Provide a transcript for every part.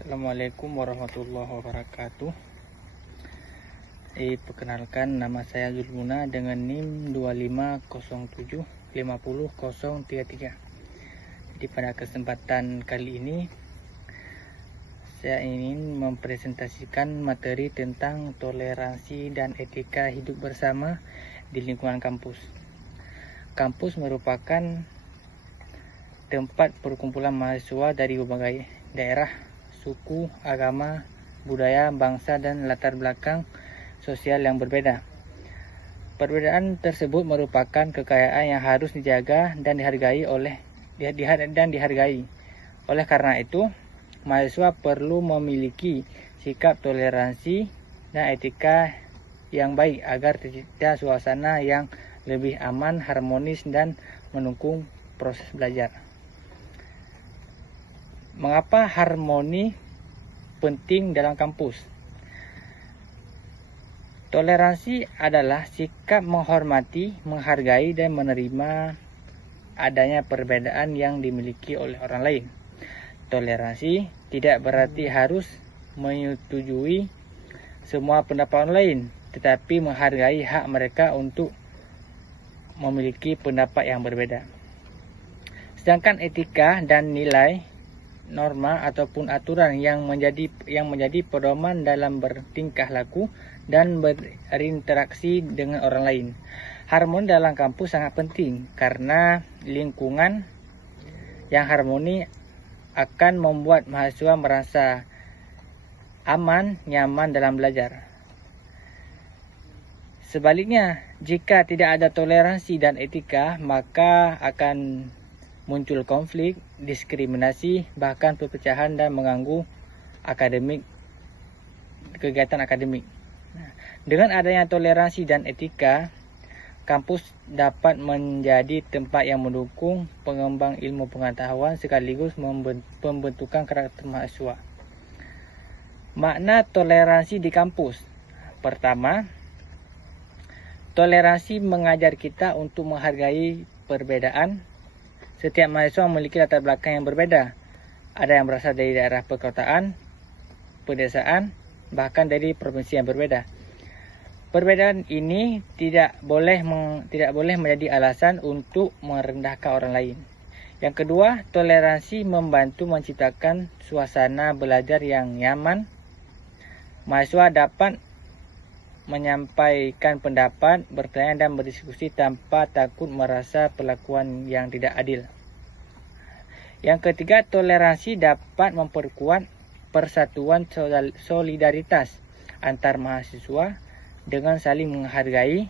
Assalamualaikum warahmatullahi wabarakatuh. Perkenalkan, nama saya Zulmuna dengan NIM 2507500033. Jadi pada kesempatan kali ini saya ingin mempresentasikan materi tentang toleransi dan etika hidup bersama di lingkungan kampus. Kampus merupakan tempat perkumpulan mahasiswa dari berbagai daerah, suku, agama, budaya, bangsa, dan latar belakang sosial yang berbeda. Perbedaan tersebut merupakan kekayaan yang harus dijaga dan dihargai. Oleh karena itu, mahasiswa perlu memiliki sikap toleransi dan etika yang baik agar tercipta suasana yang lebih aman, harmonis, dan mendukung proses belajar. Mengapa harmoni penting dalam kampus? Toleransi adalah sikap menghormati, menghargai, dan menerima adanya perbedaan yang dimiliki oleh orang lain. Toleransi tidak berarti harus menyetujui semua pendapat orang lain, tetapi menghargai hak mereka untuk memiliki pendapat yang berbeda. Sedangkan etika dan nilai, norma ataupun aturan yang menjadi pedoman dalam bertingkah laku dan berinteraksi dengan orang lain. Harmoni dalam kampus sangat penting karena lingkungan yang harmoni akan membuat mahasiswa merasa aman, nyaman dalam belajar. Sebaliknya, jika tidak ada toleransi dan etika, maka akan muncul konflik, diskriminasi, bahkan perpecahan dan mengganggu kegiatan akademik. Dengan adanya toleransi dan etika, kampus dapat menjadi tempat yang mendukung pengembang ilmu pengetahuan sekaligus pembentukan karakter mahasiswa. Makna toleransi di kampus. Pertama, toleransi mengajar kita untuk menghargai perbedaan. Setiap mahasiswa memiliki latar belakang yang berbeda. Ada yang berasal dari daerah perkotaan, pedesaan, bahkan dari provinsi yang berbeda. Perbedaan ini tidak boleh menjadi alasan untuk merendahkan orang lain. Yang kedua, toleransi membantu menciptakan suasana belajar yang nyaman. Mahasiswa dapat menyampaikan pendapat, bertanya, dan berdiskusi tanpa takut merasa perlakuan yang tidak adil. Yang ketiga, toleransi dapat memperkuat persatuan solidaritas antar mahasiswa dengan saling menghargai.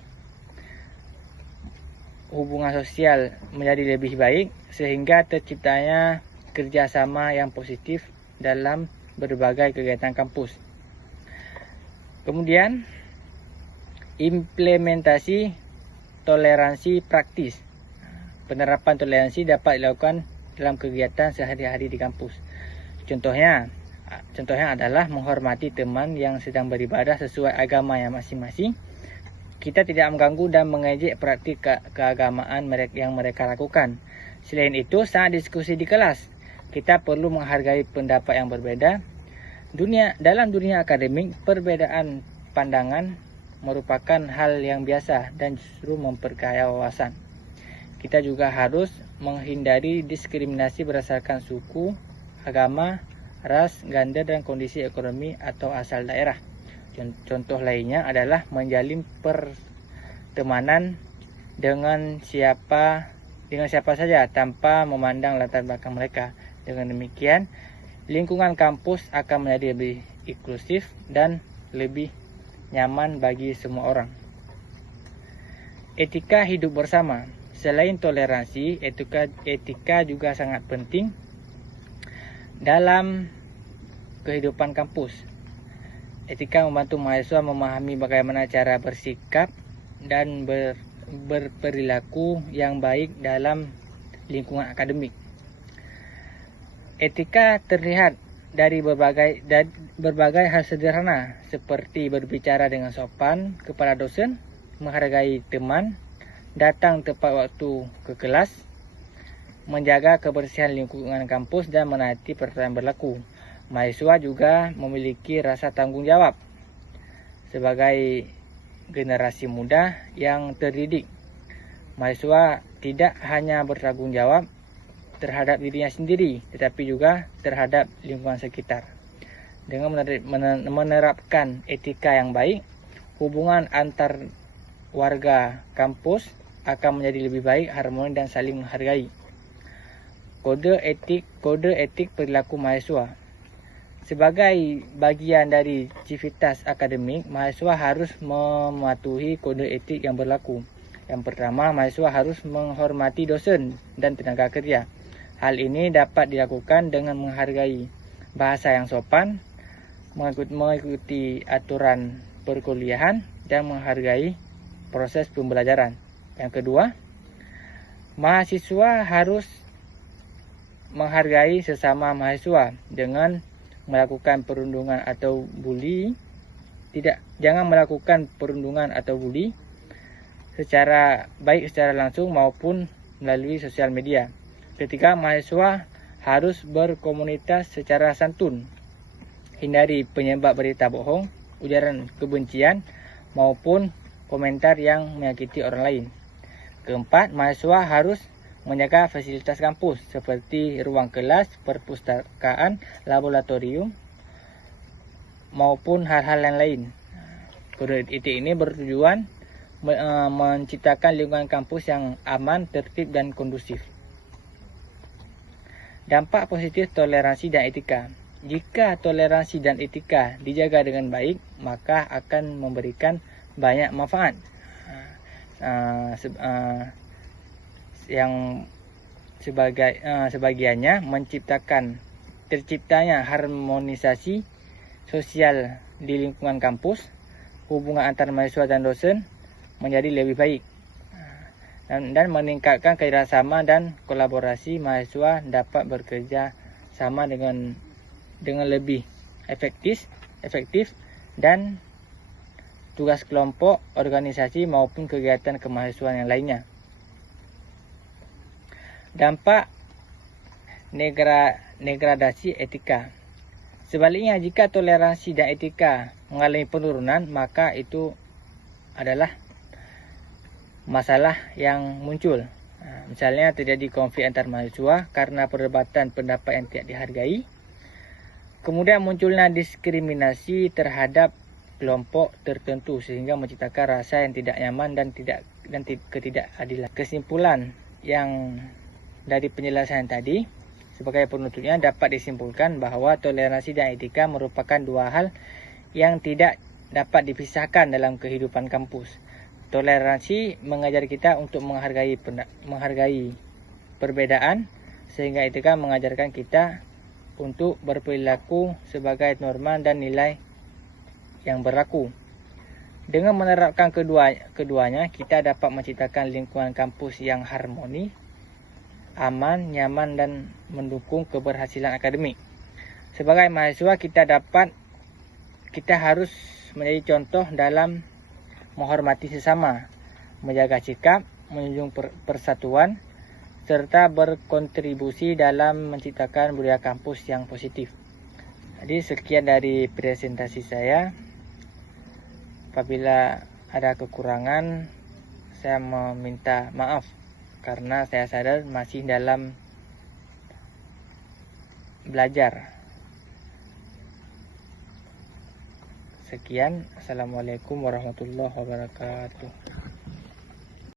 Hubungan sosial menjadi lebih baik sehingga terciptanya kerjasama yang positif dalam berbagai kegiatan kampus. Kemudian, implementasi toleransi praktis. Penerapan toleransi dapat dilakukan dalam kegiatan sehari-hari di kampus. Contohnya adalah menghormati teman yang sedang beribadah sesuai agama yang masing-masing. Kita tidak mengganggu dan mengejek praktik keagamaan yang mereka lakukan. Selain itu, saat diskusi di kelas, kita perlu menghargai pendapat yang berbeda. Dalam dunia akademik, perbedaan pandangan merupakan hal yang biasa dan justru memperkaya wawasan. Kita juga harus menghindari diskriminasi berdasarkan suku, agama, ras, gender, dan kondisi ekonomi atau asal daerah. Contoh lainnya adalah menjalin pertemanan dengan siapa saja tanpa memandang latar belakang mereka. Dengan demikian, lingkungan kampus akan menjadi lebih inklusif dan lebih nyaman bagi semua orang. Etika hidup bersama. Selain toleransi, etika juga sangat penting dalam kehidupan kampus. Etika membantu mahasiswa memahami bagaimana cara bersikap dan berperilaku yang baik dalam lingkungan akademik. Etika terlihat dari berbagai hal sederhana seperti berbicara dengan sopan kepada dosen, menghargai teman, datang tepat waktu ke kelas, menjaga kebersihan lingkungan kampus dan menaati peraturan berlaku. Mahasiswa juga memiliki rasa tanggung jawab sebagai generasi muda yang terdidik. Mahasiswa tidak hanya bertanggung jawab terhadap dirinya sendiri, tetapi juga terhadap lingkungan sekitar. Dengan menerapkan etika yang baik, hubungan antar warga kampus akan menjadi lebih baik, harmoni dan saling menghargai. Kode etik perilaku mahasiswa. Sebagai bagian dari civitas akademik, mahasiswa harus mematuhi kode etik yang berlaku. Yang pertama, mahasiswa harus menghormati dosen dan tenaga kerja. Hal ini dapat dilakukan dengan menghargai bahasa yang sopan, mengikuti aturan perkuliahan, dan menghargai proses pembelajaran. Yang kedua, mahasiswa harus menghargai sesama mahasiswa dengan melakukan perundungan atau bully. Jangan melakukan perundungan atau bully baik secara langsung maupun melalui sosial media. Ketiga, mahasiswa harus berkomunitas secara santun. Hindari penyebar berita bohong, ujaran kebencian, maupun komentar yang menyakiti orang lain. Keempat, mahasiswa harus menjaga fasilitas kampus seperti ruang kelas, perpustakaan, laboratorium, maupun hal-hal yang lain. Kode etik ini bertujuan menciptakan lingkungan kampus yang aman, tertib, dan kondusif. Dampak positif toleransi dan etika. Jika toleransi dan etika dijaga dengan baik, maka akan memberikan banyak manfaat. Yang sebagiannya terciptanya harmonisasi sosial di lingkungan kampus, hubungan antar mahasiswa dan dosen menjadi lebih baik, dan meningkatkan kerjasama dan kolaborasi. Mahasiswa dapat bekerja sama dengan lebih efektif dan tugas kelompok, organisasi maupun kegiatan kemahasiswaan yang lainnya. Dampak degradasi etika. Sebaliknya, jika toleransi dan etika mengalami penurunan, maka itu adalah masalah yang muncul. Misalnya terjadi konflik antar mahasiswa karena perdebatan pendapat yang tidak dihargai. Kemudian munculnya diskriminasi terhadap kelompok tertentu sehingga menciptakan rasa yang tidak nyaman dan ketidakadilan. Kesimpulan yang dari penjelasan tadi sebagai penutupnya dapat disimpulkan bahwa toleransi dan etika merupakan dua hal yang tidak dapat dipisahkan dalam kehidupan kampus. Toleransi mengajar kita untuk menghargai perbedaan, sehingga etika mengajarkan kita untuk berperilaku sebagai norma dan nilai yang berlaku. Dengan menerapkan keduanya, kita dapat menciptakan lingkungan kampus yang harmoni, aman, nyaman, dan mendukung keberhasilan akademik. Sebagai mahasiswa, kita harus menjadi contoh dalam menghormati sesama, menjaga sikap, menjunjung persatuan, serta berkontribusi dalam menciptakan budaya kampus yang positif. Jadi sekian dari presentasi saya. Apabila ada kekurangan, saya meminta maaf karena saya sadar masih dalam belajar. Sekian, Assalamualaikum warahmatullahi wabarakatuh.